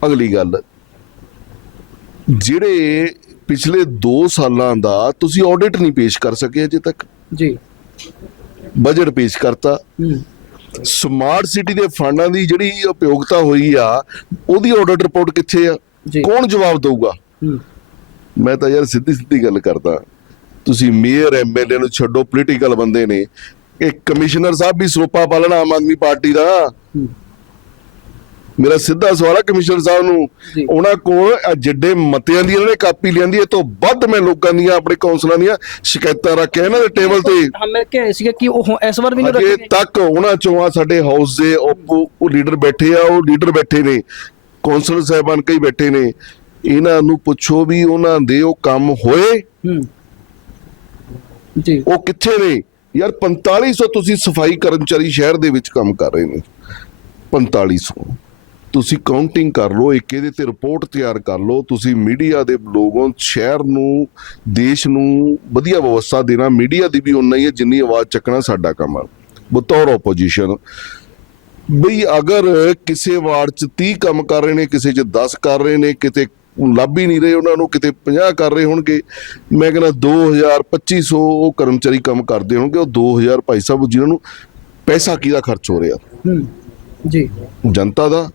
ਅਗਲੀ ਗੱਲ ਜਿਹੜੇ ਪਿਛਲੇ 2 ਸਾਲਾਂ ਦਾ ਤੁਸੀਂ ਆਡਿਟ ਨਹੀਂ ਪੇਸ਼ ਕਰ ਸਕੇ ਅਜੇ ਤੱਕ। ਜੀ। ਬਜਟ ਪੇਸ਼ ਕਰਤਾ। ਸਮਾਰਟ ਸਿਟੀ ਦੇ ਫੰਡਾਂ ਦੀ ਜਿਹੜੀ ਉਪਯੋਗਤਾ ਹੋਈ ਆ ਉਹਦੀ ਆਡਿਟ ਰਿਪੋਰਟ ਕਿੱਥੇ ਆ। ਕੌਣ ਜਵਾਬ ਦਊਗਾ? ਮੈਂ ਤਾਂ ਯਾਰ ਸਿੱਧੀ ਸਿੱਧੀ ਗੱਲ ਕਰਦਾ। ਤੁਸੀਂ ਮੇਅਰ ਐਮਐਲਏ ਨੂੰ ਛੱਡੋ ਪੋਲੀਟੀਕਲ ਬੰਦੇ ਨੇ। ਇਹ ਕਮਿਸ਼ਨਰ ਸਾਹਿਬ ਵੀ ਸਰੋਪਾ ਪਾਲਣਾ ਆਮ ਆਦਮੀ ਪਾਰਟੀ ਦਾ। ਮੇਰਾ ਸਿੱਧਾ ਸਵਾਲ ਹੈ ਕਮਿਸ਼ਨਰ ਸਾਹਿਬ ਨੂੰ। ਉਹਨਾਂ ਕੋਲ ਜਿੱਡੇ ਮਤਿਆਂ ਦੀ ਇਹਨਾਂ ਨੇ ਕਾਪੀ ਲਿਆਂਦੀ ਇਹ ਤੋਂ ਵੱਧ ਮੈਂ ਲੋਕਾਂ ਦੀਆਂ ਆਪਣੇ ਕੌਂਸਲਰਾਂ ਦੀਆਂ ਸ਼ਿਕਾਇਤਾਂ ਰੱਖ ਕੇ ਇਹਨਾਂ ਦੇ ਟੇਬਲ ਤੇ। ਹਾਂ ਮੈਂ ਕਿਹਾ ਸੀਗਾ ਕਿ ਉਹ ਇਸ ਵਾਰ ਵੀ ਨਹੀਂ ਅਜੇ ਤੱਕ ਉਹਨਾਂ ਚੋਂ ਆ ਸਾਡੇ ਹਾਊਸ ਦੇ ਉਹ ਉਹ ਲੀਡਰ ਬੈਠੇ ਆ ਉਹ ਲੀਡਰ ਬੈਠੇ ਨੇ। ਕੌਂਸਲਰ ਸਾਹਿਬਾਨ ਕਈ ਬੈਠੇ ਨੇ। ਇਹਨਾਂ ਨੂੰ ਪੁੱਛੋ ਵੀ ਉਹਨਾਂ ਦੇ ਉਹ ਕੰਮ ਹੋਏ? ਜੀ। ਉਹ ਕਿੱਥੇ ਨੇ? ਯਾਰ 4500 ਤੁਸੀਂ ਸਫ਼ਾਈ ਕਰਮਚਾਰੀ ਸ਼ਹਿਰ ਦੇ ਵਿੱਚ ਕੰਮ ਕਰ ਰਹੇ ਨੇ। 4500 ਤੁਸੀਂ ਕਾਊਂਟਿੰਗ ਕਰ ਲਓ ਇੱਕ ਇਹਦੇ ਤੇ ਰਿਪੋਰਟ ਤਿਆਰ ਕਰ ਲਓ। ਤੁਸੀਂ ਮੀਡੀਆ ਦੇ ਲੋਗੋਂ ਸ਼ਹਿਰ ਨੂੰ ਦੇਸ਼ ਨੂੰ ਵਧੀਆ ਵਿਵਸਥਾ ਦੇਣਾ। ਮੀਡੀਆ ਦੀ ਵੀ ਉਨਾ ਹੀ ਹੈ ਜਿੰਨੀ ਆਵਾਜ਼ ਚੱਕਣਾ ਸਾਡਾ ਕੰਮ ਹੈ ਬਤੌਰ ਆਪੋਜੀਸ਼ਨ ਬਈ ਅਗਰ ਕਿਸੇ ਵਾਰਡ ਚ 30 ਕੰਮ ਕਰ ਰਹੇ ਨੇ ਕਿਸੇ ਚ 10 ਕਰ ਰਹੇ ਨੇ ਕਿਤੇ ਲੱਭ ਹੀ ਨਹੀਂ ਰਹੇ ਉਹਨਾਂ ਨੂੰ ਕਿਤੇ 50 ਕਰ ਰਹੇ ਹੋਣਗੇ। ਮੈਂ ਕਹਿੰਦਾ 2000 2500 ਉਹ ਕਰਮਚਾਰੀ ਕੰਮ ਕਰਦੇ ਹੋਣਗੇ ਉਹ 2000 ਭਾਈ ਸਾਹਿਬ ਜਿਨ੍ਹਾਂ ਨੂੰ ਪੈਸਾ ਕਿਹਦਾ ਖਰਚ ਹੋ ਰਿਹਾ? ਜੀ। ਜਨਤਾ ਦਾ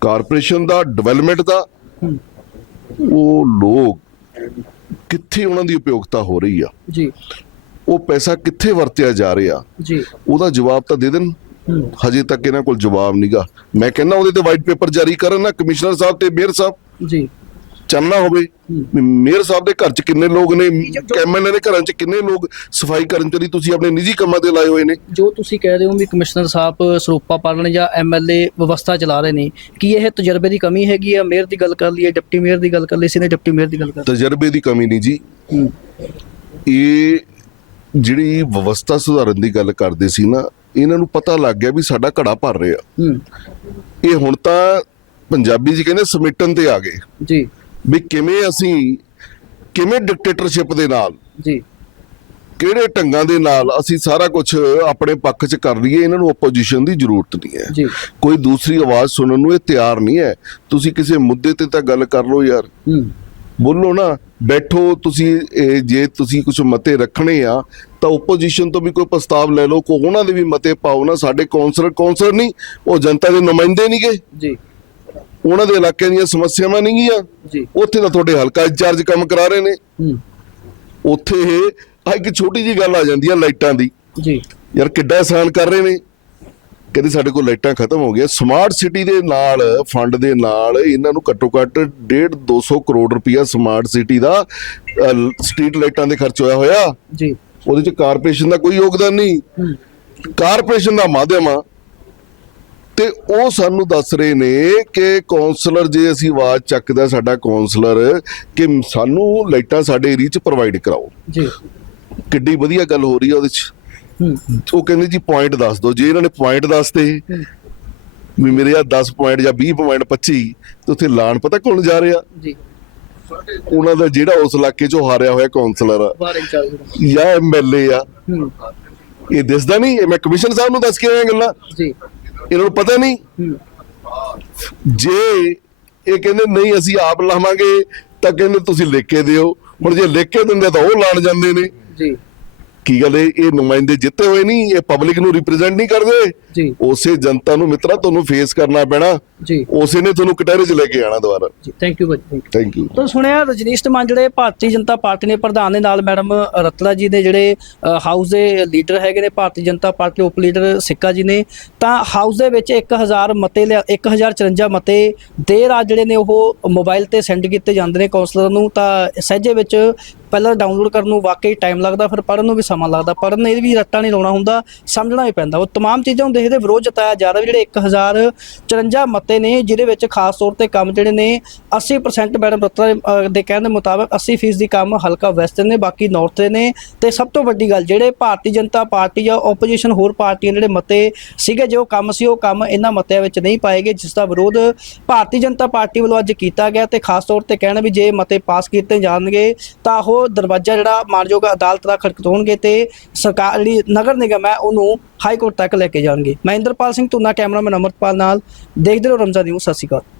ਕਾਰਪੋਰੇਸ਼ਨ ਦਾ ਡਿਵੈਲਪਮੈਂਟ ਦਾ। ਉਹ ਲੋਕ ਕਿੱਥੇ ਉਹਨਾਂ ਦੀ ਉਪਯੋਗਤਾ ਹੋ ਰਹੀ ਆ? ਜੀ। ਉਹ ਪੈਸਾ ਕਿੱਥੇ ਵਰਤਿਆ ਜਾ ਰਿਹਾ? ਜੀ। ਉਹਦਾ ਜਵਾਬ ਤਾਂ ਦੇ ਦੇਣ। ਹਜੇ ਤੱਕ ਇਹਨਾਂ ਕੋਲ ਜਵਾਬ ਨਹੀਂਗਾ ਮੈਂ ਕਹਿੰਦਾ ਉਹਦੇ ਤੇ ਵਾਈਟ ਪੇਪਰ ਜਾਰੀ ਕਰਨ ਨਾ ਕਮਿਸ਼ਨਰ ਸਾਹਿਬ ਤੇ ਮੇਅਰ ਸਾਹਿਬ। ਜੀ। ਚਾਨਣਾ ਹੋਵੇ ਮੇਅਰ ਸਾਹਿਬ ਦੇ ਘਰ 'ਚ ਕਿੰਨੇ ਲੋਕ ਨੇ ਐਮਐਲਏ ਦੇ ਘਰਾਂ 'ਚ ਕਿੰਨੇ ਲੋਕ ਸਫ਼ਾਈ ਕਰਮਚਾਰੀ ਤੁਸੀਂ ਆਪਣੇ ਨਿੱਜੀ ਕੰਮਾਂ ਤੇ ਲਾਏ ਹੋਏ ਨੇ? ਜੋ ਤੁਸੀਂ ਕਹਿ ਰਹੇ ਹੋ ਵੀ ਕਮਿਸ਼ਨਰ ਸਾਹਿਬ ਸਰੂਪਾ ਪਾਲਣ ਜਾਂ ਐਮਐਲਏ ਵਿਵਸਥਾ ਚਲਾ ਰਹੇ ਨੇ ਕੀ ਇਹ ਤਜਰਬੇ ਦੀ ਕਮੀ ਹੈਗੀ ਆ? ਮੇਅਰ ਦੀ ਗੱਲ ਕਰ ਲਈਏ ਡਿਪਟੀ ਮੇਅਰ ਦੀ ਗੱਲ ਕਰ ਲਈ ਸੀ ਨੇ ਡਿਪਟੀ ਮੇਅਰ ਦੀ ਗੱਲ ਕਰ ਤਜਰਬੇ ਦੀ ਕਮੀ ਨਹੀਂ ਜੀ। ਇਹ ਜਿਹੜੀ ਵਿਵਸਥਾ ਸੁਧਾਰਨ ਦੀ ਗੱਲ ਕਰਦੇ ਸੀ ਨਾ ਇਹਨਾਂ ਨੂੰ ਪਤਾ ਲੱਗ ਗਿਆ ਵੀ ਸਾਡਾ ਘੜਾ ਭਰ ਰਿਹਾ। ਇਹ ਹੁਣ ਤਾਂ ਪੰਜਾਬੀ ਜੀ ਕਹਿੰਦੇ ਸਮਿਟਨ ਤੇ ਆ ਗਏ। ਜੀ। ਵੀ ਕਿਵੇਂ ਅਸੀਂ ਕਿਵੇਂ ਡਿਕਟੇਟਰਸ਼ਿਪ ਦੇ ਨਾਲ ਜੀ। ਕਿਹੜੇ ਢੰਗਾਂ ਦੇ ਨਾਲ ਅਸੀਂ ਸਾਰਾ ਕੁਝ ਆਪਣੇ ਪੱਖ 'ਚ ਕਰ ਲਈਏ ਇਹਨਾਂ ਨੂੰ ਆਪੋਜੀਸ਼ਨ ਦੀ ਜ਼ਰੂਰਤ ਨਹੀਂ ਹੈ। ਕੋਈ ਦੂਸਰੀ ਆਵਾਜ਼ ਸੁਣਨ ਨੂੰ ਇਹ ਤਿਆਰ ਨਹੀਂ ਹੈ। ਤੁਸੀਂ ਕਿਸੇ ਮੁੱਦੇ ਤੇ ਤਾਂ ਗੱਲ ਕਰ ਲਓ ਯਾਰ। ਬੋਲੋ ਨਾ ਬੈਠੋ ਤੁਸੀਂ ਇਹ ਜੇ ਤੁਸੀਂ ਕੁਝ ਮਤੇ ਰੱਖਣੇ ਆ ਤਾਂ ਆਪੋਜੀਸ਼ਨ ਤੋਂ ਵੀ ਕੋਈ ਪ੍ਰਸਤਾਵ ਲੈ ਲਓ ਕੋ ਉਹਨਾਂ ਦੇ ਵੀ ਮਤੇ ਪਾਓ ਨਾ ਸਾਡੇ ਕੌਂਸਲਰ ਕੌਂਸਲਰ ਨਹੀਂ ਉਹ ਜਨਤਾ ਦੇ ਨੁਮਾਇੰਦੇ ਨਹੀਂਗੇ। ਜੀ। ਉਹਨਾਂ ਦੇ ਇਲਾਕੇ ਦੀਆਂ ਸਮੱਸਿਆਵਾਂ ਨਹੀਂ ਗੀਆਂ। ਜੀ। ਉੱਥੇ ਤਾਂ ਤੁਹਾਡੇ ਹਲਕਾ ਇੰਚਾਰਜ ਕੰਮ ਕਰਾ ਰਹੇ ਨੇ। ਹੂੰ। ਉੱਥੇ ਇਹ ਆ ਇੱਕ ਛੋਟੀ ਜੀ ਗੱਲ ਆ ਜਾਂਦੀ ਆ ਲਾਈਟਾਂ ਦੀ। ਜੀ। ਯਾਰ ਕਿੱਡਾ ਆਸਾਨ ਕਰ ਰਹੇ ਨੇ। ਕਹਿੰਦੇ ਸਾਡੇ ਕੋਲ ਲਾਈਟਾਂ ਖਤਮ ਹੋ ਗਈਆਂ। ਸਮਾਰਟ ਸਿਟੀ ਦੇ ਨਾਲ ਫੰਡ ਦੇ ਨਾਲ ਇਹਨਾਂ ਨੂੰ ਘੱਟੋ ਘੱਟ 1.5 200 ਕਰੋੜ ਰੁਪਇਆ ਸਮਾਰਟ ਸਿਟੀ ਦਾ ਸਟਰੀਟ ਲਾਈਟਾਂ ਦੇ ਖਰਚ ਹੋਇਆ ਹੋਇਆ। ਜੀ। ਉਹਦੇ ਚ ਕਾਰਪੋਰੇਸ਼ਨ ਦਾ ਕੋਈ ਯੋਗਦਾਨ ਨਹੀਂ। ਕਾਰਪੋਰੇਸ਼ਨ ਦਾ ਮਾਧਿਅਮ ਆ। ਤੇ ਉਹ ਸਾਨੂੰ ਦੱਸ ਰਹੇ ਨੇ ਕਿ ਕਾਉਂਸਲਰ ਜੇ ਅਸੀਂ ਆਵਾਜ਼ ਚੱਕਦਾ ਸਾਡਾ ਕਾਉਂਸਲਰ ਕਿ ਸਾਨੂੰ ਲਾਈਟਾਂ ਸਾਡੇ ਏਰੀਆ ਚ ਪ੍ਰੋਵਾਈਡ ਕਰਾਓ। ਜੀ। ਕਿੱਡੀ ਵਧੀਆ ਗੱਲ ਹੋ ਰਹੀ ਆ ਉਹਦੇ ਚ। ਹੂੰ। ਉਹ ਕਹਿੰਦੇ ਜੀ ਪੁਆਇੰਟ ਦੱਸ ਦਿਓ। ਜੇ ਇਹਨਾਂ ਨੇ ਪੁਆਇੰਟ ਦੱਸਤੇ ਵੀ ਮੇਰੇ ਆ 10 ਪੁਆਇੰਟ ਜਾਂ 20 ਪੁਆਇੰਟ 25 ਤੇ ਉੱਥੇ ਲਾਣ ਪਤਾ ਕੌਣ ਜਾ ਰਿਹਾ? ਜੀ। ਉਹਨਾਂ ਦਾ ਜਿਹੜਾ ਉਸ ਇਲਾਕੇ ਚੋਂ ਹਾਰਿਆ ਹੋਇਆ ਕਾਉਂਸਲਰ ਆ। ਜਾਂ ਐਮਐਲਏ ਆ। ਹੂੰ। ਇਹ ਦਿਸਦਾ ਨਹੀਂ। ਇਹ ਮੈਂ ਕਮਿਸ਼ਨ ਸਾਹਿਬ ਨੂੰ ਦੱਸ ਕੇ ਆਇਆ ਗੱਲਾਂ। ਜੀ। ਇਹਨਾਂ ਨੂੰ ਪਤਾ ਨਹੀਂ। ਜੇ ਇਹ ਕਹਿੰਦੇ ਨਹੀਂ ਅਸੀਂ ਆਪ ਲਾਵਾਂਗੇ, ਤਾਂ ਕਹਿੰਦੇ ਤੁਸੀਂ ਲਿਖ ਕੇ ਦਿਓ। ਹੁਣ ਜੇ ਲਿਖ ਕੇ ਦਿੰਦੇ ਤਾਂ ਉਹ ਲਾਣ ਜਾਂਦੇ ਨੇ। ਜੀ। ਕੀ ਗੱਲ ਇਹ ਇਹ ਨੁਮਾਇੰਦੇ ਜਿੱਤੇ ਹੋਏ ਨਹੀਂ ਇਹ ਪਬਲਿਕ ਨੂੰ ਰਿਪਰੈਜ਼ੈਂਟ ਨਹੀਂ ਕਰਦੇ। ਜੀ। ਉਸੇ ਜਨਤਾ ਨੂੰ ਮਿੱਤਰਾ ਤੁਹਾਨੂੰ ਫੇਸ ਕਰਨਾ ਪੈਣਾ। ਜੀ। ਉਸੇ ਨੇ ਤੁਹਾਨੂੰ ਕਟਹਿਰੇ 'ਚ ਲੈ ਕੇ ਆਣਾ ਦੁਬਾਰਾ। ਜੀ ਥੈਂਕ ਯੂ ਭਾਜੀ ਥੈਂਕ ਯੂ ਤਾਂ ਸੁਣਿਆ ਰਜਨੀਸ਼ ਜਿਹੜੇ ਭਾਰਤੀ ਜਨਤਾ ਪਾਰਟੀ ਦੇ ਪ੍ਰਧਾਨ ਦੇ ਨਾਲ ਮੈਡਮ ਰਤਲਾ ਜੀ ਦੇ ਜਿਹੜੇ ਹਾਊਸ ਦੇ ਲੀਡਰ ਹੈਗੇ ਨੇ ਭਾਰਤੀ ਜਨਤਾ ਪਾਰਟੀ ਉਪ ਲੀਡਰ ਸਿੱਕਾ ਜੀ ਨੇ ਤਾਂ ਹਾਊਸ ਦੇ ਵਿੱਚ 1000 ਮਤੇ ਲਿਆ 1054 ਮਤੇ ਦੇਰ ਰਾਤ ਜਿਹੜੇ ਨੇ ਉਹ ਮੋਬਾਈਲ ਤੇ ਸੈਂਡ ਕੀਤੇ ਜਾਂਦੇ ਨੇ ਕਾਉਂਸਲਰ ਨੂੰ ਤਾਂ ਸਹਿਜੇ ਵਿੱਚ ਪਹਿਲਾਂ ਡਾਊਨਲੋਡ ਕਰਨ ਨੂੰ ਵਾਕਈ ਟਾਈਮ ਲੱਗਦਾ, ਫਿਰ ਪੜਨ ਨੂੰ ਵੀ ਸਮਾਂ ਲੱਗਦਾ। ਪੜਨ ਇਹ ਵੀ ਰੱਟਾ ਨਹੀਂ ਲਾਉਣਾ ਹੁੰਦਾ, ਸਮਝਣਾ ਵੀ ਪੈਂਦਾ। ਉਹ ਤਮਾਮ ਚੀਜ਼ਾਂ ਹੁੰਦੇ ਇਹਦੇ ਵਿਰੋਧ ਜਤਾਇਆ ਜਾ ਰਿਹਾ ਜਿਹੜੇ 1054 ਮਤੇ ਨੇ, ਜਿਹਦੇ ਵਿੱਚ ਖਾਸ ਤੌਰ ਤੇ ਕੰਮ ਜਿਹੜੇ ਨੇ 80% ਮੈਡਮ ਰਤਨਾ ਦੇ ਕਹਿਣ ਦੇ ਮੁਤਾਬਕ 80% ਦੀ ਕੰਮ ਹਲਕਾ ਵੈਸਟ ਨੇ, ਬਾਕੀ ਨਾਰਥ ਦੇ ਨੇ। ਤੇ ਸਭ ਤੋਂ ਵੱਡੀ ਗੱਲ, ਜਿਹੜੇ ਭਾਰਤੀ ਜਨਤਾ ਪਾਰਟੀ ਜਾਂ ਆਪੋਜੀਸ਼ਨ ਹੋਰ ਪਾਰਟੀਆਂ ਜਿਹੜੇ ਮਤੇ ਸੀਗੇ, ਜੋ ਕੰਮ ਸੀ, ਉਹ ਕੰਮ ਇਹਨਾਂ ਮਤਿਆਂ ਵਿੱਚ ਨਹੀਂ ਪਾਏ ਗਏ, ਜਿਸ ਦਾ ਵਿਰੋਧ ਭਾਰਤੀ ਜਨਤਾ ਪਾਰਟੀ ਵੱਲੋਂ ਅੱਜ ਕੀਤਾ ਗਿਆ। ਤੇ ਖਾਸ ਤੌਰ ਤੇ ਕਹਿਣਾ ਵੀ ਜੇ ਮਤੇ ਪਾਸ ਕੀਤੇ ਜਾਣਗੇ, ਤਾਂ ਉਹ ਉਹ ਦਰਵਾਜ਼ਾ ਜਿਹੜਾ ਮਾਨਯੋਗ ਅਦਾਲਤ ਦਾ ਖੜਕਤਾਉਣਗੇ ਤੇ ਸਰਕਾਰ ਜਿਹੜੀ ਨਗਰ ਨਿਗਮ ਹੈ ਉਹਨੂੰ ਹਾਈ ਕੋਰਟ ਤੱਕ ਲੈ ਕੇ ਜਾਣਗੇ। ਮੈਂ ਇੰਦਰਪਾਲ ਸਿੰਘ ਤੁਨਾ ਕੈਮਰਾਮੈਨ ਅਮਰਪਾਲ ਨਾਲ, ਦੇਖਦੇ ਰਹੋ ਰਮਜ਼ਾਨ ਨਿਊਜ਼, ਸਤਿ ਸ਼੍ਰੀ ਅਕਾਲ।